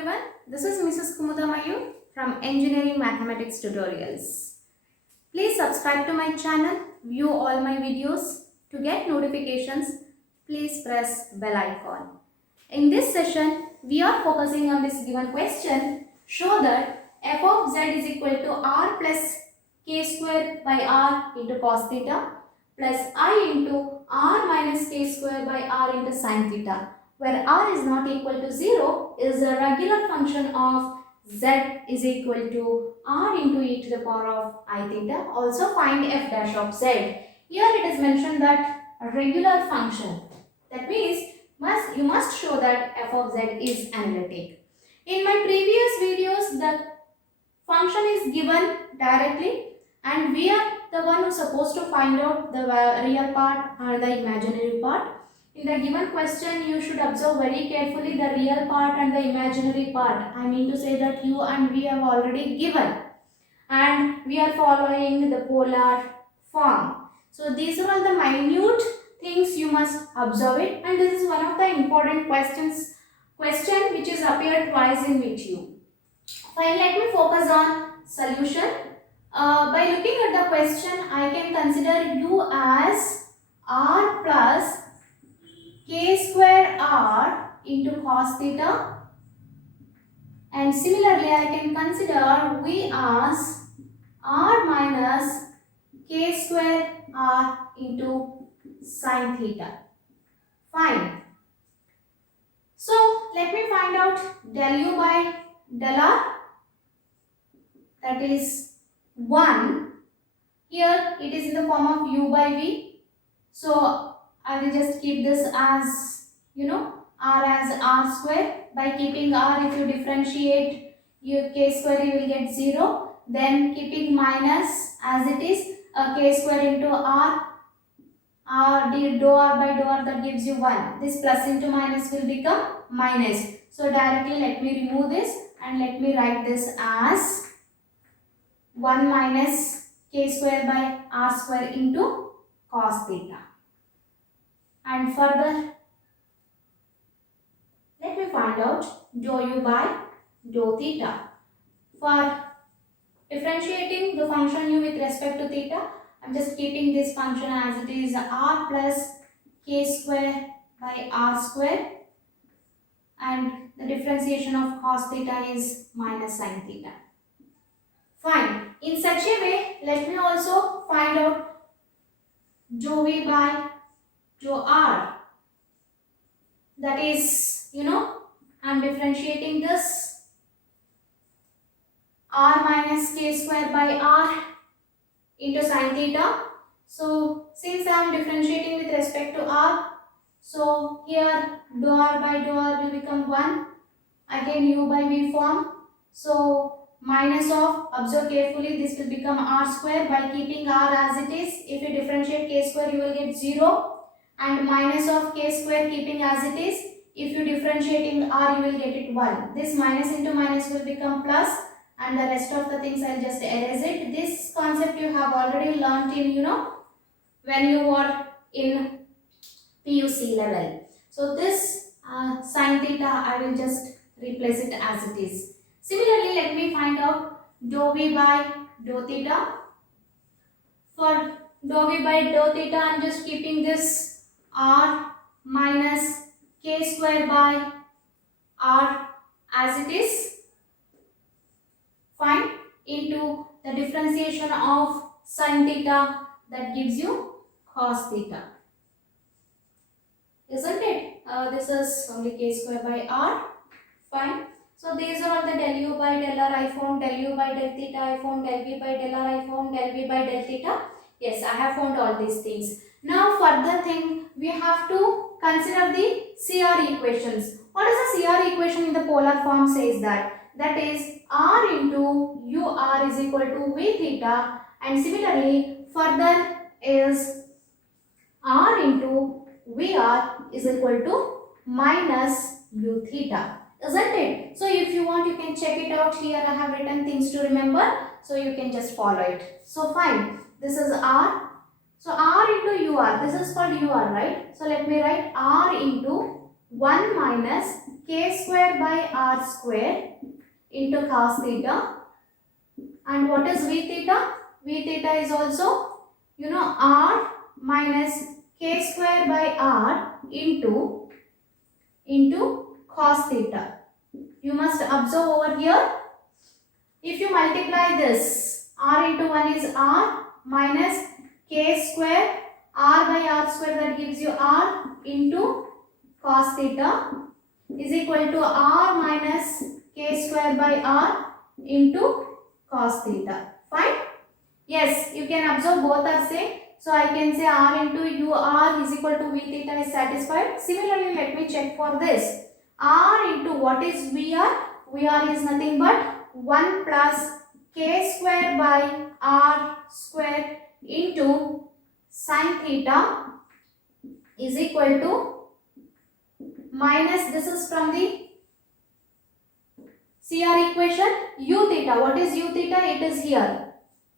everyone, this is Mrs. Kumuda Mayur from Engineering Mathematics Tutorials. Please subscribe to my channel, view all my videos. To get notifications, please press bell icon. In this session, we are focusing on this given question. Show that f of z is equal to r plus k square by r into cos theta plus I into r minus k square by r into sin theta, where r is not equal to 0 is a regular function of z is equal to r into e to the power of I theta. Also find f dash of z. Here it is mentioned that a regular function. That means you must show that f of z is analytic. In my previous videos, the function is given directly and we are the one who's supposed to find out the real part or the imaginary part. In the given question, you should observe very carefully the real part and the imaginary part. I mean to say that you and we have already given and we are following the polar form. So these are all the minute things you must observe it, and this is one of the important question which is appeared twice in VTU. Fine, let me focus on solution. By looking at the question, I can consider u as r plus k square r into cos theta, and similarly I can consider v as r minus k square r into sin theta. Fine. So let me find out del u by del r, that is 1. Here it is in the form of u by v. So I will just keep this as, r as r square. By keeping r, if you differentiate k square, you will get 0. Then keeping minus as it is, k square into r, dou r by dou r, that gives you 1. This plus into minus will become minus. So directly let me remove this and let me write this as 1 minus k square by r square into cos theta. And further, let me find out dou u by dou theta. For differentiating the function u with respect to theta, I am just keeping this function as it is, r plus k square by r square, and the differentiation of cos theta is minus sin theta. Fine. In such a way, let me also find out dou v by dou r. That is, I am differentiating this r minus k square by r into sin theta. So since I am differentiating with respect to r, so here dou r by dou r will become 1. Again u by v form. So minus of, observe carefully, this will become r square. By keeping r as it is, if you differentiate k square, you will get 0. And minus of k square keeping as it is, if you differentiating r, you will get it 1. This minus into minus will become plus, and the rest of the things I will just erase it. This concept you have already learnt in, when you were in PUC level. So this sin theta, I will just replace it as it is. Similarly, let me find out dou v by dou theta. For dou v by dou theta, I am just keeping this r minus k square by r as it is. Fine. Into the differentiation of sin theta, that gives you cos theta. Isn't it? This is only k square by r. Fine. So these are all the del u by del r I found, del u by del theta I found, del v by del r I found, del v by del theta. Yes, I have found all these things. Now further thing, we have to consider the CR equations. What is the CR equation in the polar form says that? That is r into ur is equal to v theta, and similarly further is r into vr is equal to minus u theta. Isn't it? So if you want, you can check it out. Here I have written things to remember, so you can just follow it. So fine, this is r. So r into ur, this is called ur, right? So let me write r into 1 minus k square by r square into cos theta. And what is v theta? V theta is also, r minus k square by r into cos theta. You must observe over here. If you multiply this, r into 1 is r minus k square, r by r square, that gives you r into cos theta is equal to r minus k square by r into cos theta. Fine? Yes, you can observe both are same. So I can say r into ur is equal to v theta is satisfied. Similarly, let me check for this. R into what is VR? VR is nothing but 1 plus k square by r square into sin theta is equal to minus, this is from the CR equation, u theta. What is u theta? It is here.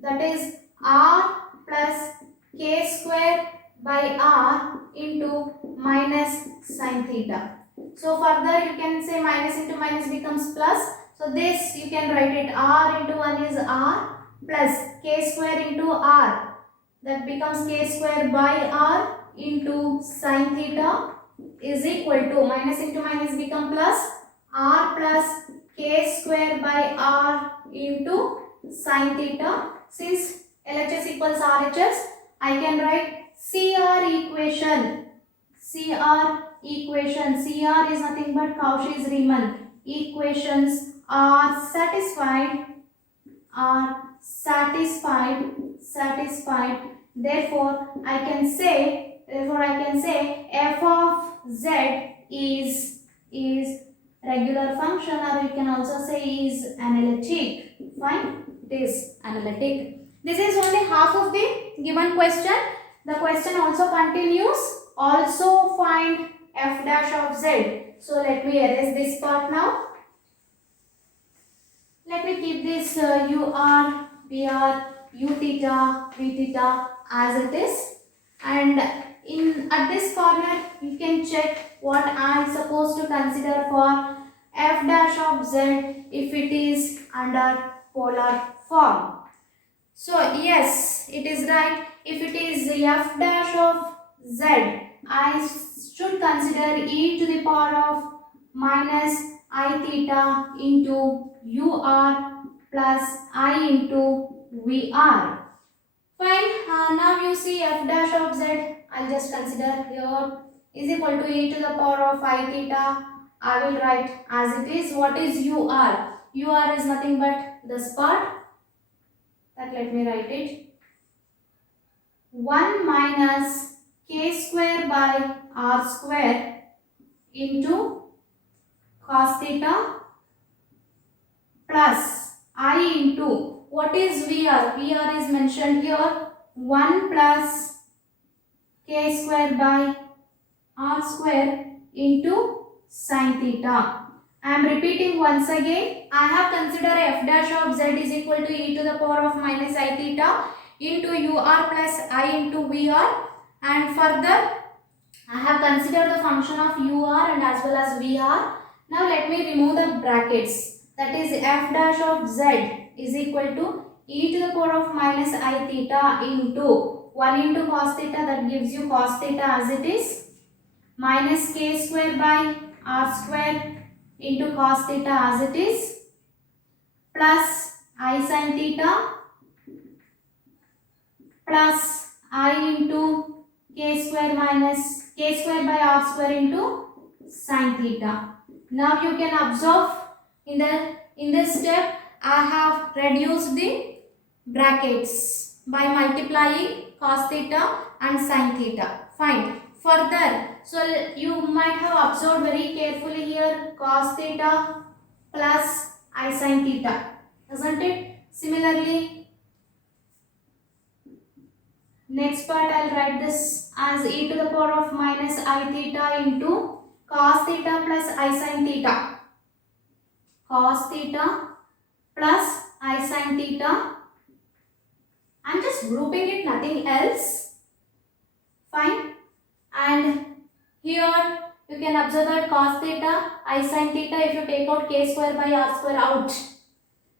That is r plus k square by r into minus sin theta. So further you can say minus into minus becomes plus. So this you can write it, r into 1 is r plus k square into r, that becomes k square by r into sin theta is equal to, minus into minus become plus, r plus k square by r into sin theta. Since LHS equals RHS, I can write CR equation. CR is nothing but Cauchy-Riemann equations are satisfied. Therefore I can say f of z is regular function, or you can also say is analytic. Fine, it is analytic. This is only half of the given question. The question also continues. Also find f dash of z. So let me erase this part now. Let me keep this ur, br, u theta, v theta as it is. And at this corner you can check what I am supposed to consider for f dash of z if it is under polar form. So yes, it is right. If it is f dash of z, I should consider e to the power of minus I theta into ur plus I into vr. Fine. Now you see f dash of z, I'll just consider here, is equal to e to the power of I theta. I will write as it is. What is ur? Ur is nothing but this part. That let me write it. 1 minus k square by r square into cos theta plus I into, what is VR? VR is mentioned here, 1 plus k square by r square into sin theta. I am repeating once again. I have considered f dash of z is equal to e to the power of minus I theta into ur plus I into vr, and further I have considered the function of ur and as well as vr. Now let me remove the brackets. That is f dash of z is equal to e to the power of minus I theta into 1 into cos theta, that gives you cos theta as it is, minus k square by r square into cos theta as it is, plus I sin theta plus I into k square minus k square by r square into sin theta. Now you can observe in this step I have reduced the brackets by multiplying cos theta and sin theta. Fine. Further, so you might have observed very carefully here, cos theta plus I sin theta, isn't it? Similarly, next part I'll write this as e to the power of minus I theta into cos theta plus I sin theta. Cos theta plus I sin theta. I'm just grouping it, nothing else. Fine. And here you can observe that cos theta, I sin theta, if you take out k square by r square out.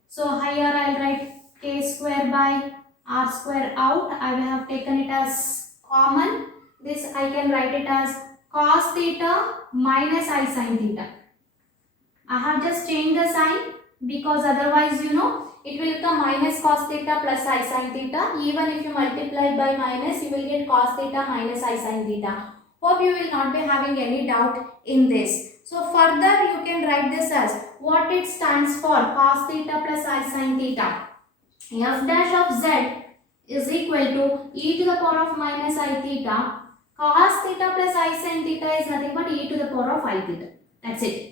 So here I will write k square by r square out. I will have taken it as common. This I can write it as cos theta minus I sin theta. I have just changed the sign because otherwise it will become minus cos theta plus I sin theta. Even if you multiply by minus, you will get cos theta minus I sin theta. Hope you will not be having any doubt in this. So further you can write this as what it stands for, cos theta plus I sin theta. F dash of z is equal to e to the power of minus I theta. Cos theta plus I sin theta is nothing but e to the power of I theta. That's it.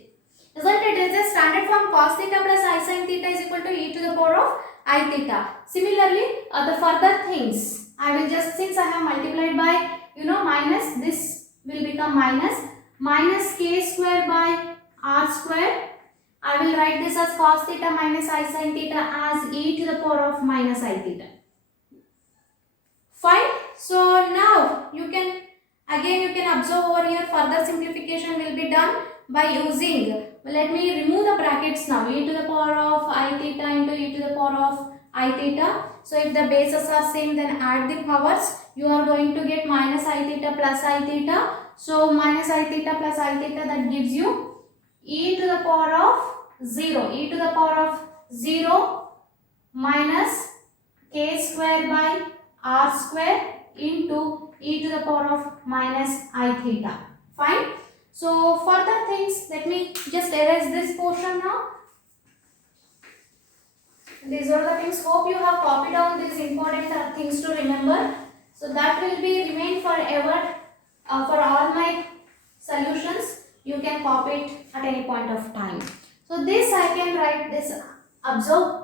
Isn't it? Is the standard form cos theta plus I sin theta is equal to e to the power of I theta. Similarly, the further things, I will just, since I have multiplied by minus, this will become minus k square by r square. I will write this as cos theta minus I sin theta as e to the power of minus I theta. Fine. So now you can observe over here, further simplification will be done by using, let me remove the brackets now, e to the power of I theta into e to the power of I theta. So if the bases are same, then add the powers. You are going to get minus I theta plus I theta. So minus I theta plus I theta, that gives you e to the power of 0. E to the power of 0 minus k square by r square into e to the power of minus I theta. Fine. So further things, let me just erase this portion now. These are the things. Hope you have copied down these important things to remember. So that will be remain forever for all my solutions. You can copy it at any point of time. So this I can write this. Observe,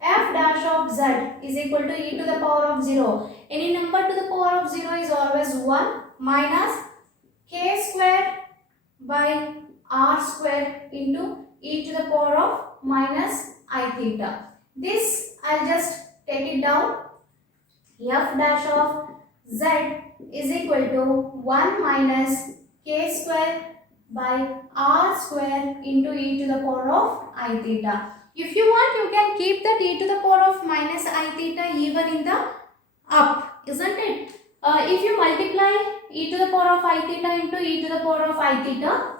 f dash of z is equal to e to the power of 0. Any number to the power of 0 is always 1 minus k square by r square into e to the power of minus I theta. This I'll just take it down. F dash of z is equal to 1 minus k square by r square into e to the power of I theta. If you want, you can keep that e to the power of minus I theta even in the up, isn't it? If you multiply e to the power of I theta into e to the power of I theta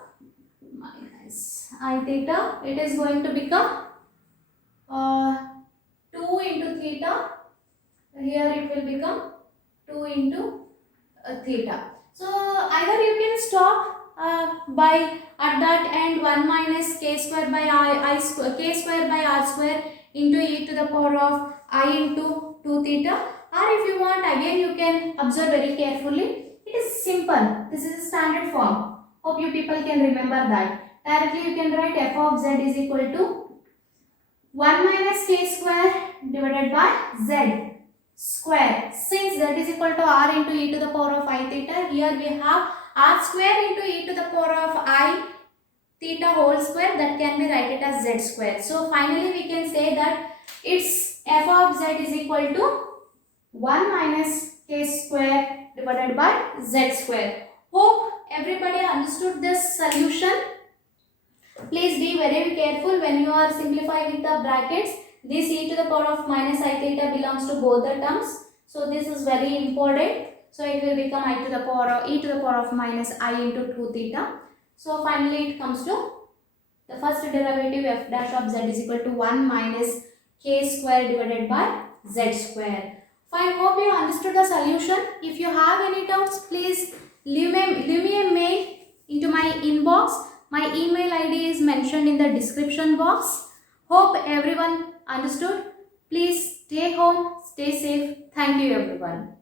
minus I theta, it is going to become 2 into theta. Here it will become 2 into theta. So either you can stop by at that end 1 minus k square by k square by r square into e to the power of I into 2 theta, or if you want, again you can observe very carefully. It is simple. This is a standard form. Hope you people can remember that. Directly you can write f of z is equal to 1 minus k square divided by z square. Since z is equal to r into e to the power of I theta, here we have r square into e to the power of I theta whole square, that can be written as z square. So finally we can say that its f of z is equal to 1 minus k square divided by z square. Hope everybody understood this solution. Please be very careful when you are simplifying with the brackets. This e to the power of minus I theta belongs to both the terms. So this is very important. So it will become e to the power of minus I into 2 theta. So finally it comes to the first derivative f dash of z is equal to 1 minus k square divided by z square. Fine, hope you understood the solution. If you have any doubts, please leave me a mail into my inbox. My email ID is mentioned in the description box. Hope everyone understood. Please stay home, stay safe. Thank you everyone.